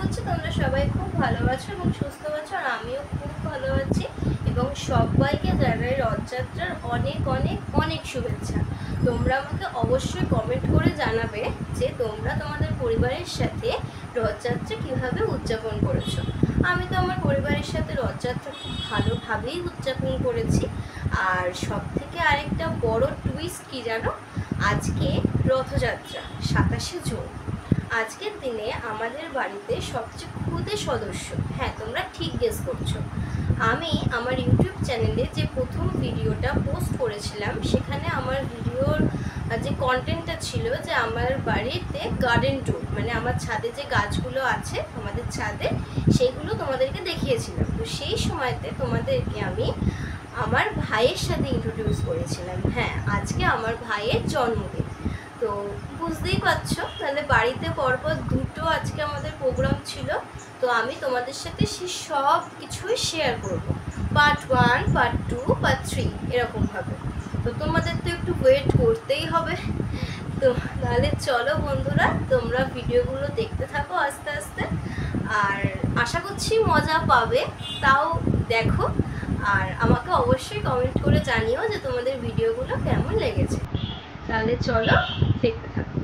করছি তোমরা সবাই খুব ভালো আছো এবং সুস্থ আছো, আর আমিও খুব ভালো আছি। এবং সবাইকে জানাই রথযাত্রার অনেক অনেক অনেক শুভেচ্ছা। তোমরা আমাকে অবশ্যই কমেন্ট করে জানাবে যে তোমরা তোমাদের পরিবারের সাথে রথযাত্রা কীভাবে উদযাপন করেছো। আমি তো আমার পরিবারের সাথে রথযাত্রা খুব ভালোভাবেই উদযাপন করেছি। আর সব থেকে আরেকটা বড় টুইস্ট কি জানো, আজকে রথযাত্রা 27শে জুন। আজকের দিনে আমাদের বাড়িতে সবচেয়ে ক্ষুদে সদস্য, হ্যাঁ তোমরা ঠিক গেস করছো, আমি আমার ইউটিউব চ্যানেলে যে প্রথম ভিডিওটা পোস্ট করেছিলাম সেখানে আমার ভিডিওর যে কন্টেন্টটা ছিল যে আমার বাড়িতে গার্ডেন ট্যুর, মানে আমার ছাদে যে গাছগুলো আছে আমাদের ছাদে সেইগুলো তোমাদেরকে দেখিয়েছিলাম। তো সেই সময়তে তোমাদেরকে আমি আমার ভাইয়ের সাথে ইন্ট্রোডিউস করেছিলাম। হ্যাঁ, আজকে আমার ভাইয়ের জন্মদিন। তো বুঝতেই পারছো, তাহলে বাড়িতে পরপর দুটো আজকে আমাদের প্রোগ্রাম ছিল। তো আমি তোমাদের সাথে সেই সব কিছুই শেয়ার করব, পার্ট 1, পার্ট 2, পার্ট 3 এরকমভাবে। তো তোমাদের তো একটু ওয়েট করতেই হবে। তো তাহলে চলো বন্ধুরা, তোমরা ভিডিওগুলো দেখতে থাকো আস্তে আস্তে, আর আশা করছি মজা পাবে। তাও দেখো, আর আমাকে অবশ্যই কমেন্ট করে জানিও যে তোমাদের ভিডিওগুলো কেমন লেগেছে। তাহলে চলো দেখতে থাকো।